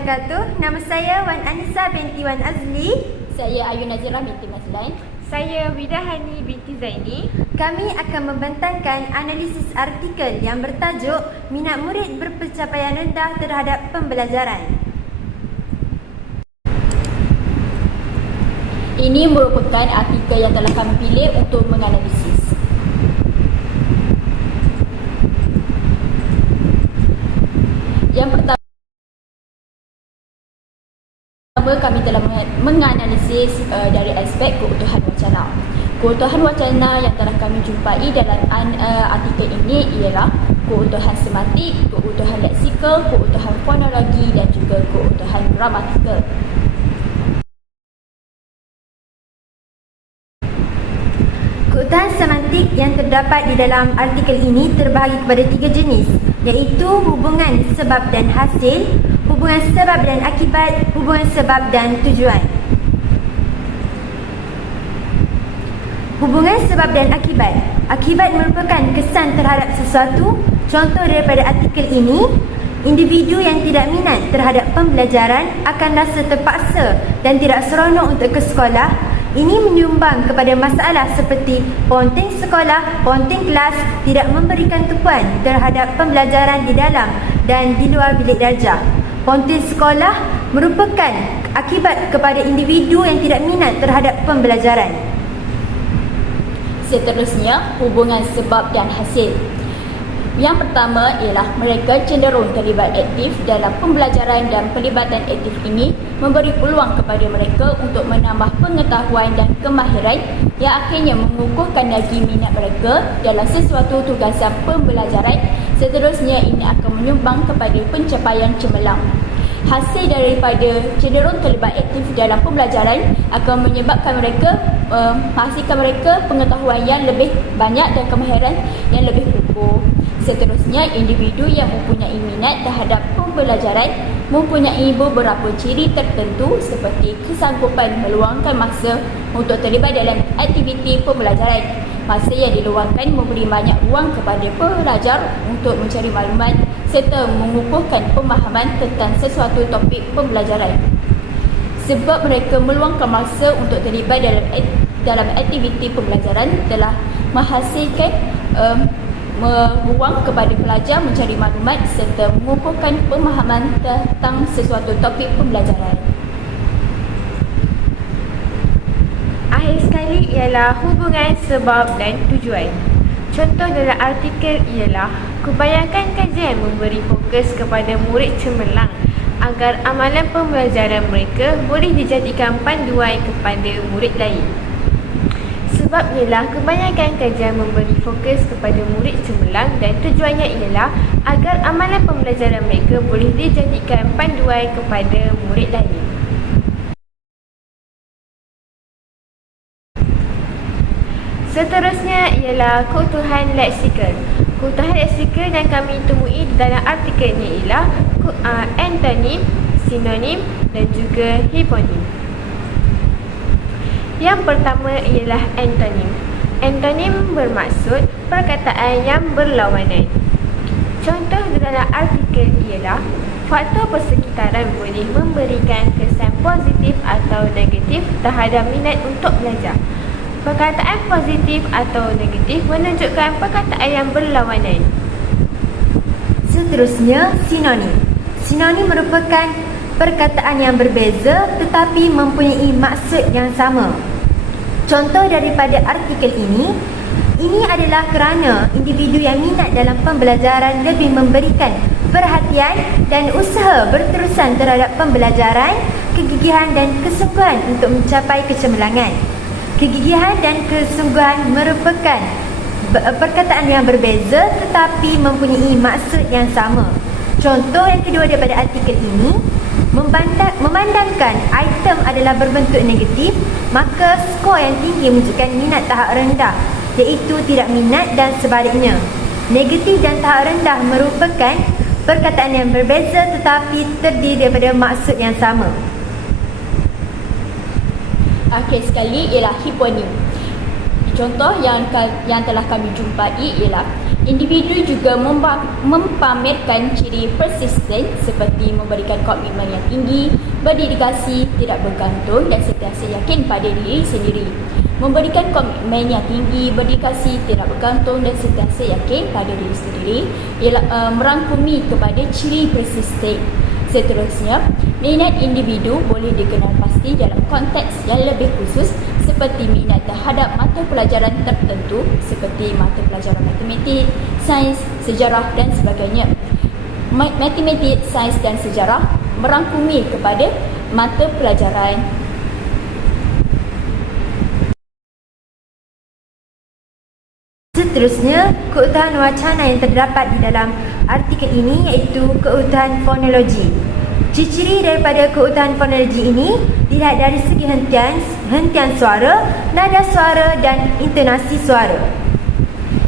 wabarakatuh. Nama saya Wan Anissa binti Wan Azli. Saya Ayu Nazirah binti Mazlan. Saya Widahani binti Zaini. Kami akan membentangkan analisis artikel yang bertajuk Minat Murid Berpencapaian Rendah Terhadap Pembelajaran. Ini merupakan artikel yang telah kami pilih untuk menganalisis. Yang pertama, kami telah menganalisis dari aspek keutuhan wacana. Keutuhan wacana yang telah kami jumpai dalam artikel ini ialah keutuhan semantik, keutuhan leksikal, keutuhan fonologi dan juga keutuhan gramatikal. Keutuhan semantik yang terdapat di dalam artikel ini terbahagi kepada 3 jenis, iaitu hubungan sebab dan hasil, hubungan sebab dan akibat, hubungan sebab dan tujuan. Hubungan sebab dan akibat. Akibat merupakan kesan terhadap sesuatu. Contoh daripada artikel ini, individu yang tidak minat terhadap pembelajaran akan rasa terpaksa dan tidak seronok untuk ke sekolah. Ini menyumbang kepada masalah seperti ponteng sekolah, ponteng kelas, tidak memberikan tumpuan terhadap pembelajaran di dalam dan di luar bilik darjah. Ponteng sekolah merupakan akibat kepada individu yang tidak minat terhadap pembelajaran. Seterusnya, hubungan sebab dan hasil. Yang pertama ialah mereka cenderung terlibat aktif dalam pembelajaran dan pelibatan aktif ini memberi peluang kepada mereka untuk menambah pengetahuan dan kemahiran yang akhirnya mengukuhkan lagi minat mereka dalam sesuatu tugasan pembelajaran. Seterusnya, ini akan menyumbang kepada pencapaian cemerlang. Hasil daripada cenderung terlibat aktif dalam pembelajaran akan menyebabkan mereka menghasilkan mereka pengetahuan yang lebih banyak dan kemahiran yang lebih kukuh. Seterusnya, individu yang mempunyai minat terhadap pembelajaran mempunyai beberapa ciri tertentu seperti kesanggupan meluangkan masa untuk terlibat dalam aktiviti pembelajaran. Masa yang diluangkan memberi banyak ruang kepada pelajar untuk mencari maklumat serta mengukuhkan pemahaman tentang sesuatu topik pembelajaran. Sebab mereka meluangkan masa untuk terlibat dalam aktiviti pembelajaran telah menghasilkan ruang kepada pelajar mencari maklumat serta mengukuhkan pemahaman tentang sesuatu topik pembelajaran. Akhir sekali ialah hubungan sebab dan tujuan. Contoh dalam artikel ialah kebanyakan kajian memberi fokus kepada murid cemerlang agar amalan pembelajaran mereka boleh dijadikan panduan kepada murid lain. Sebab ialah kebanyakan kajian memberi fokus kepada murid cemerlang dan tujuannya ialah agar amalan pembelajaran mereka boleh dijadikan panduan kepada murid lain. Seterusnya ialah keutuhan leksikal. Keutuhan leksikal yang kami temui dalam artikel ini ialah antonim, sinonim dan juga hiponim. Yang pertama ialah antonim. Antonim bermaksud perkataan yang berlawanan. Contoh dalam artikel ialah faktor persekitaran boleh memberikan kesan positif atau negatif terhadap minat untuk belajar. Perkataan positif atau negatif menunjukkan perkataan yang berlawanan. Seterusnya, sinonim. Sinonim merupakan perkataan yang berbeza tetapi mempunyai maksud yang sama. Contoh daripada artikel ini adalah kerana individu yang minat dalam pembelajaran lebih memberikan perhatian dan usaha berterusan terhadap pembelajaran, kegigihan dan kesungguhan untuk mencapai kecemerlangan. Kegigihan dan kesungguhan merupakan perkataan yang berbeza tetapi mempunyai maksud yang sama. Contoh yang kedua daripada artikel ini, memandangkan item adalah berbentuk negatif, maka skor yang tinggi menunjukkan minat tahap rendah, iaitu tidak minat dan sebaliknya. Negatif dan tahap rendah merupakan perkataan yang berbeza tetapi terdiri daripada maksud yang sama. Akhir sekali ialah hiponim. Contoh yang telah kami jumpai ialah Individu juga mempamerkan ciri persisten seperti memberikan komitmen yang tinggi, berdedikasi, tidak bergantung dan sentiasa yakin pada diri sendiri. Memberikan komitmen yang tinggi, berdedikasi, tidak bergantung dan sentiasa yakin pada diri sendiri ialah merangkumi kepada ciri persisten. Seterusnya, minat individu boleh dikenal pasti dalam konteks yang lebih khusus seperti minat terhadap mata pelajaran tertentu seperti mata pelajaran matematik, sains, sejarah dan sebagainya. Matematik, sains dan sejarah merangkumi kepada mata pelajaran. Seterusnya, keutuhan wacana yang terdapat di dalam artikel ini iaitu keutuhan fonologi. Ciri-ciri daripada keutuhan fonologi ini dilihat dari segi hentian suara, nada suara dan intonasi suara.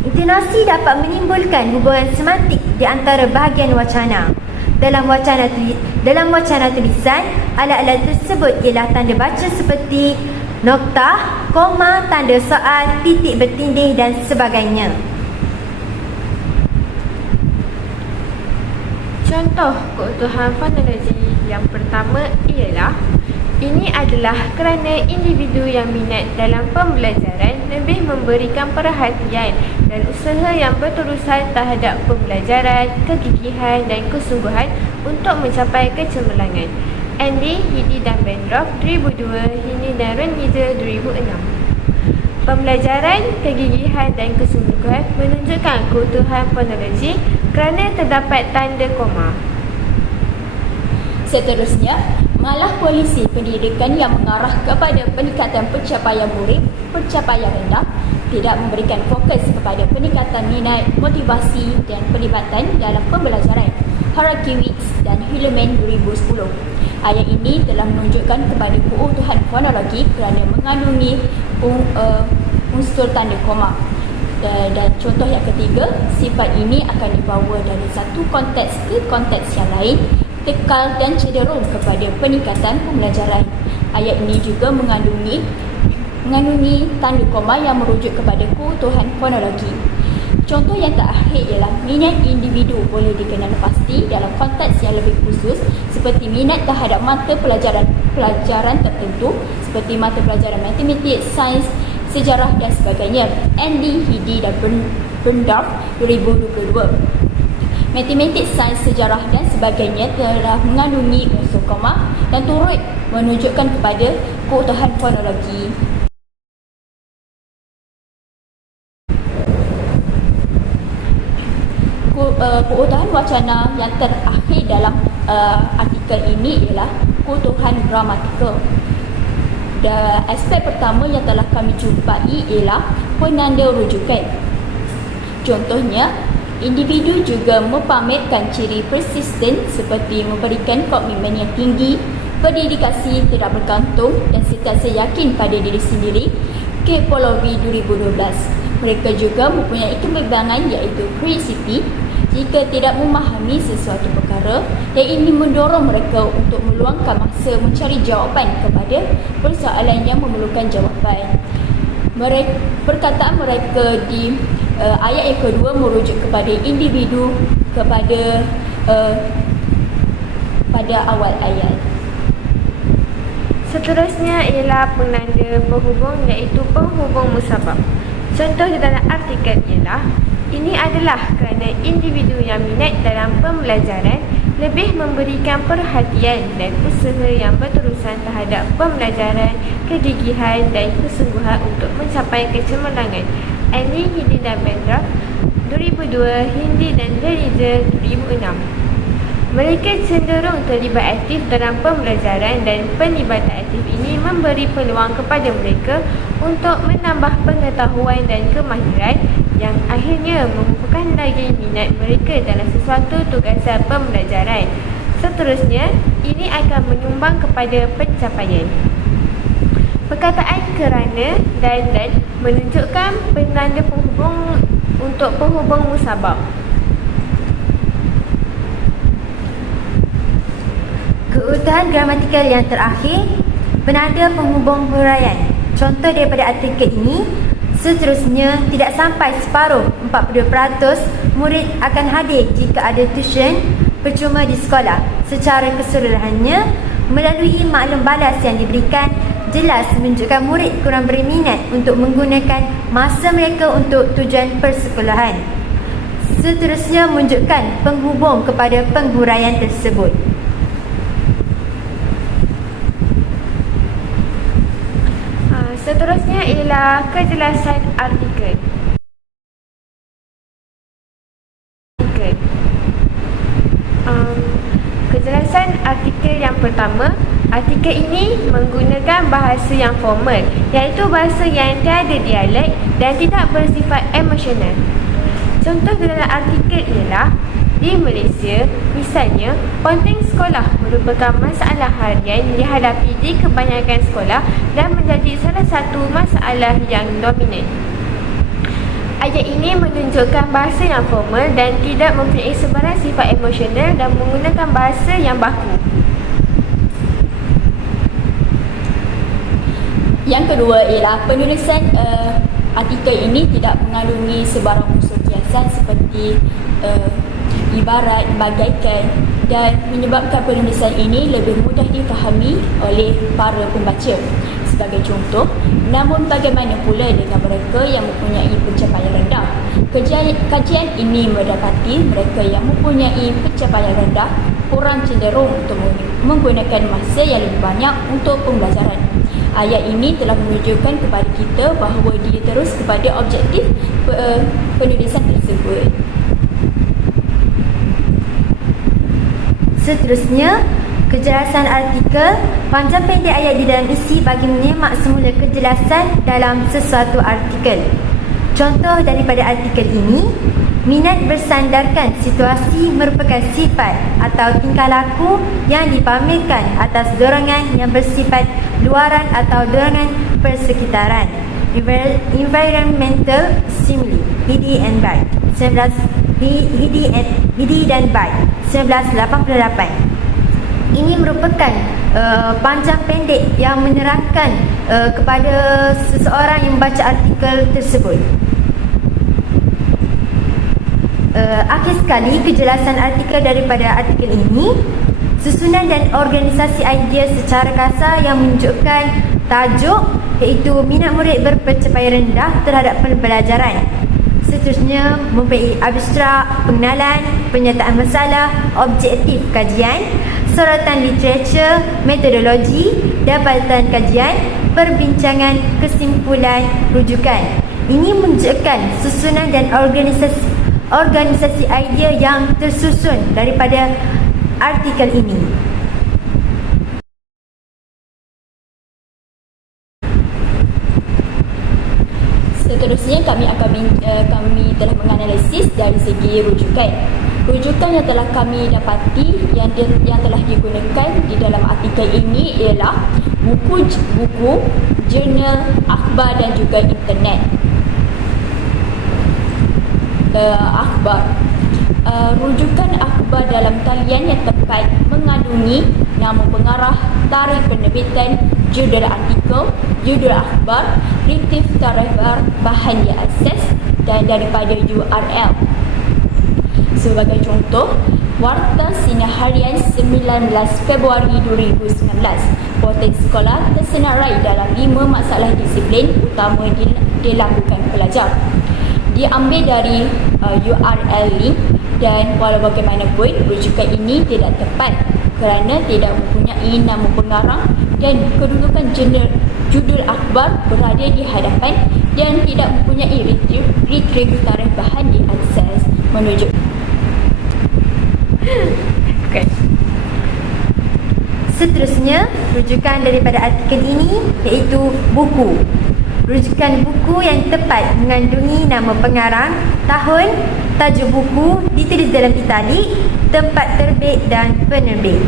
Intonasi dapat menimbulkan hubungan semantik di antara bahagian wacana. Dalam wacana tulisan, alat-alat tersebut ialah tanda baca seperti noktah, koma, tanda soal, titik bertindih dan sebagainya. Contoh keutuhan fonologi yang pertama ialah ini adalah kerana individu yang minat dalam pembelajaran lebih memberikan perhatian dan usaha yang berterusan terhadap pembelajaran, kegigihan dan kesungguhan untuk mencapai kecemerlangan. Andy, Hidi dan Bendorf 2002, Hini dan Renwiese 2006. Pembelajaran, kegigihan dan kesungguhan menunjukkan keutuhan fonologi kerana terdapat tanda koma. Seterusnya, malah polisi pendidikan yang mengarah kepada peningkatan pencapaian murid, pencapaian rendah, tidak memberikan fokus kepada peningkatan minat, motivasi dan pelibatan dalam pembelajaran. Harakiewicz dan Hilleman 2010. Ayat ini telah menunjukkan kepada keutuhan fonologi kerana mengandungi unsur tanda koma. Dan contoh yang ketiga, sifat ini akan dibawa dari satu konteks ke konteks yang lain, kekal dan cenderung kepada peningkatan pembelajaran. Ayat ini juga mengandungi tanda koma yang merujuk kepada keutuhan fonologi. Contoh yang terakhir ialah minat individu boleh dikenal pasti dalam konteks yang lebih khusus seperti minat terhadap mata pelajaran tertentu seperti mata pelajaran matematik, sains, sejarah dan sebagainya. Andy, Hidi dan Bendorf 2022. Matematik, sains, sejarah dan sebagainya telah mengandungi unsur koma dan turut menunjukkan kepada keutuhan fonologi. Keutuhan wacana yang terakhir dalam artikel ini ialah keutuhan gramatikal. Dan aspek pertama yang telah kami jumpai ialah penanda rujukan. Contohnya, individu juga mempamerkan ciri persisten seperti memberikan komitmen yang tinggi, berdedikasi, tidak bergantung dan sentiasa yakin pada diri sendiri. Kate Polovi 2012. Mereka juga mempunyai kebimbangan iaitu curiosity jika tidak memahami sesuatu perkara dan ini mendorong mereka untuk meluangkan masa mencari jawapan kepada persoalan yang memerlukan jawapan. Perkataan mereka di ayat yang kedua merujuk kepada individu pada awal ayat. Seterusnya ialah penanda penghubung iaitu penghubung musabab. Contoh di dalam artikel ialah ini adalah kerana individu yang minat dalam pembelajaran lebih memberikan perhatian dan usaha yang berterusan terhadap pembelajaran, kegigihan dan kesungguhan untuk mencapai kecemerlangan. Andy, Hidi dan Bendorf 2002, Hindi dan Renwiese 2006. Mereka cenderung terlibat aktif dalam pembelajaran dan penlibatan aktif ini memberi peluang kepada mereka untuk menambah pengetahuan dan kemahiran yang akhirnya memupukkan lagi minat mereka dalam sesuatu tugasan pembelajaran. Seterusnya, ini akan menyumbang kepada pencapaian. Perkataan kerana dan menunjukkan penanda penghubung untuk penghubung musabab. Keutuhan gramatikal yang terakhir, penanda penghubung huraian. Contoh daripada artikel ini, Seterusnya, tidak sampai separuh 42% murid akan hadir jika ada tuition percuma di sekolah. Secara keseluruhannya, melalui maklum balas yang diberikan, jelas menunjukkan murid kurang berminat untuk menggunakan masa mereka untuk tujuan persekolahan. Seterusnya, menunjukkan penghubung kepada penghuraian tersebut. Seterusnya ialah kejelasan artikel. Kejelasan artikel yang pertama, artikel ini menggunakan bahasa yang formal, iaitu bahasa yang tiada dialek dan tidak bersifat emosional. Contoh dalam artikel ialah, di Malaysia, misalnya, ponteng sekolah merupakan masalah harian dihadapi di kebanyakan sekolah dan menjadi salah satu masalah yang dominan. Ayat ini menunjukkan bahasa yang formal dan tidak mempunyai sebarang sifat emosional dan menggunakan bahasa yang baku. Yang kedua ialah penulisan artikel ini tidak mengandungi sebarang unsur kiasan seperti ibarat, bagaikan, dan menyebabkan penulisan ini lebih mudah difahami oleh para pembaca. Sebagai contoh, namun bagaimana pula dengan mereka yang mempunyai pencapaian rendah? Kajian ini mendapati mereka yang mempunyai pencapaian rendah kurang cenderung untuk menggunakan masa yang lebih banyak untuk pembelajaran. Ayat ini telah menunjukkan kepada kita bahawa dia terus kepada objektif penulisan tersebut. Seterusnya, kejelasan artikel. Panjang pendek ayat di dalam isi bagi menyemak semula kejelasan dalam sesuatu artikel. Contoh daripada artikel ini, minat bersandarkan situasi merupakan sifat atau tingkah laku yang dipamerkan atas dorongan yang bersifat luaran atau dorongan persekitaran. Environmental stimuli, Hidi and Bright, 1988. Ini merupakan panjang pendek yang menerangkan kepada seseorang yang membaca artikel tersebut. Akhir sekali, kejelasan artikel daripada artikel ini, susunan dan organisasi idea secara kasar yang menunjukkan tajuk, iaitu minat murid berpencapaian rendah terhadap pembelajaran. Seterusnya, mempunyai abstrak, pengenalan, penyataan masalah, objektif kajian, sorotan literatur, metodologi, dapatan kajian, perbincangan, kesimpulan, rujukan. Ini menunjukkan susunan dan organisasi idea yang tersusun daripada artikel ini. Seterusnya kami telah menganalisis dari segi rujukan. Rujukan yang telah kami dapati yang telah digunakan di dalam artikel ini ialah buku, jurnal, akhbar dan juga internet. Akhbar. Rujukan akhbar dalam talian yang tepat mengandungi nama pengarah, tarikh penerbitan, judul artikel, judul akhbar, relatif tarikh bahan diakses dan daripada URL. Sebagai contoh, Warta Sinar Harian 19 Februari 2019. Ponteng sekolah tersenarai dalam 5 masalah disiplin utama dilakukan pelajar. Diambil dari URL link dan walau bagaimanapun rujukan ini tidak tepat kerana tidak mempunyai nama pengarang dan kedudukan judul akhbar berada di hadapan dan tidak mempunyai retrieve tarikh bahan diakses menunjuk. Okay. Seterusnya, rujukan daripada artikel ini iaitu buku. Rujukan buku yang tepat mengandungi nama pengarang, tahun, tajuk buku ditulis dalam italik, tempat terbit dan penerbit.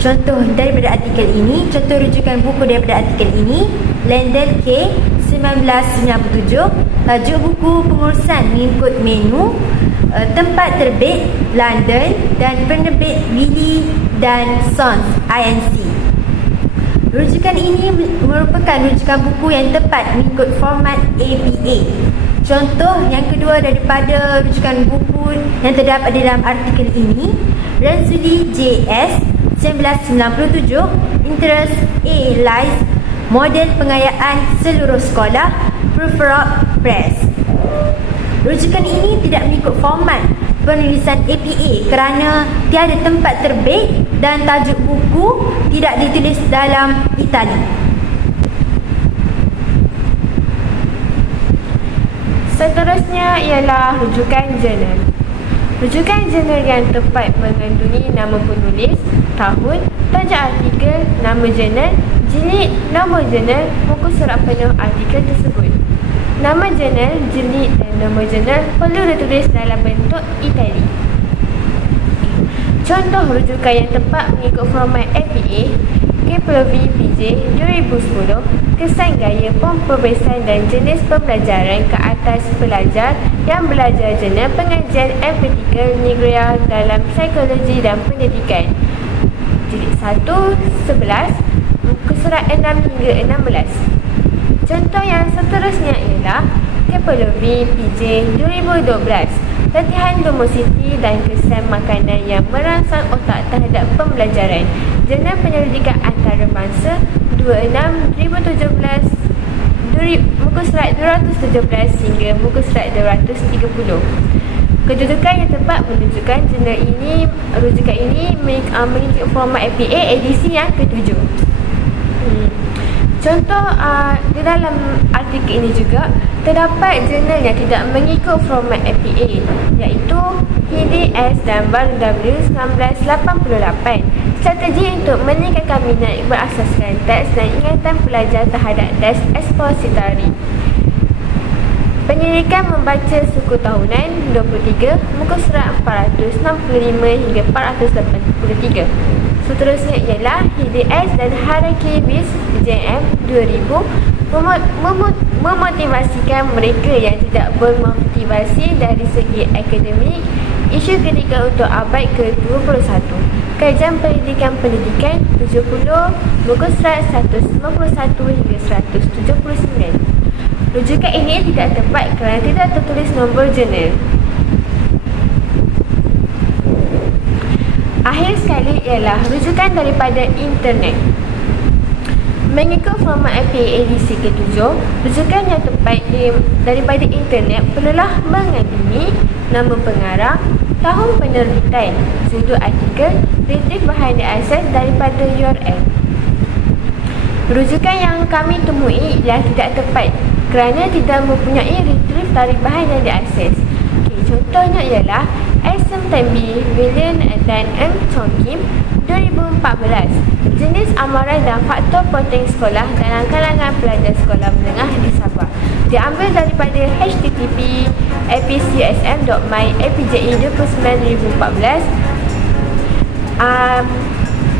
Contoh daripada artikel ini, contoh rujukan buku daripada artikel ini, Landell K. 1997, tajuk buku pengurusan mengikut menu, tempat terbit London dan penerbit Wiley dan Sons, INC. Rujukan ini merupakan rujukan buku yang tepat mengikut format APA. Contoh yang kedua daripada rujukan buku yang terdapat di dalam artikel ini, Razuli JS 1997, Interest A Lies, Model Pengayaan Seluruh Sekolah, Proofread Press. Rujukan ini tidak mengikut format penulisan APA kerana tiada tempat terbit dan tajuk buku tidak ditulis dalam Itali. Seterusnya ialah rujukan jurnal. Rujukan jurnal yang tepat mengandungi nama penulis, tahun, tajuk artikel, nama jurnal, jilid, nombor jurnal, muka surat penuh artikel tersebut. Nama jurnal, jilid dan nombor jurnal perlu ditulis dalam bentuk itali. Contoh rujukan yang tepat mengikut format APA, KPLV PJ 2010, kesan gaya pemprobesan dan jenis pembelajaran ke atas pelajar yang belajar jurnal pengajian empirical Negria dalam psikologi dan pendidikan. Jilid 1, 11, muka surat 6 hingga 16. Contoh yang seterusnya ialah KPLV PJ 2012, latihan domositi dan kesan makanan yang merangsang otak terhadap pembelajaran. Jurnal Penyelidikan Antarabangsa 26/2017, muka surat 217 hingga muka surat 230. Kedudukan yang tepat menunjukkan rujukan ini mengikut format APA edisi yang ke-7. Contoh di dalam artikel ini juga terdapat jurnal yang tidak mengikut format APA, iaitu HDS dan Baru W 1988, strategi untuk meningkatkan minat berasaskan teks dan ingatan pelajar terhadap teks ekspositori. Penyelidikan membaca suku tahunan 23, muka surat 465 hingga 483. Seterusnya ialah HDS dan Hierarchy Based JM 2000 memotivasikan mereka yang tidak bermotivasi dari segi akademik, isu kritikal untuk abad ke-21. Kajian pendidikan 70, muka surat 191 hingga 179. Rujukan ini tidak tepat kerana tidak tertulis nombor jurnal. Akhir sekali ialah rujukan daripada internet. Mengikut format APA edisi ke-7, rujukan yang tepat daripada internet perlulah mengandungi nama pengarang, tahun penerbitan, sudut artikel, retrieve behind the access daripada URL. Rujukan yang kami temui ialah tidak tepat kerana tidak mempunyai retrieve dari behind the access. Contohnya ialah Asam Tembi, William dan Ng Chong Kim 2014, jenis amaran dan faktor penting sekolah dalam kalangan pelajar sekolah menengah di Sabah. Diambil daripada http://apcsm.my/apji 29/2014.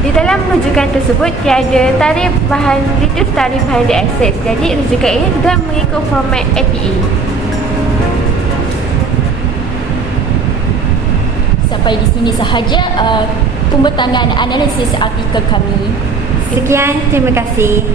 Di dalam rujukan tersebut tiada retrieve tarikh behind the access. Jadi rujukan ini tidak mengikut format APA. Sampai di sini sahaja pembentangan analisis artikel kami. Sekian, terima kasih.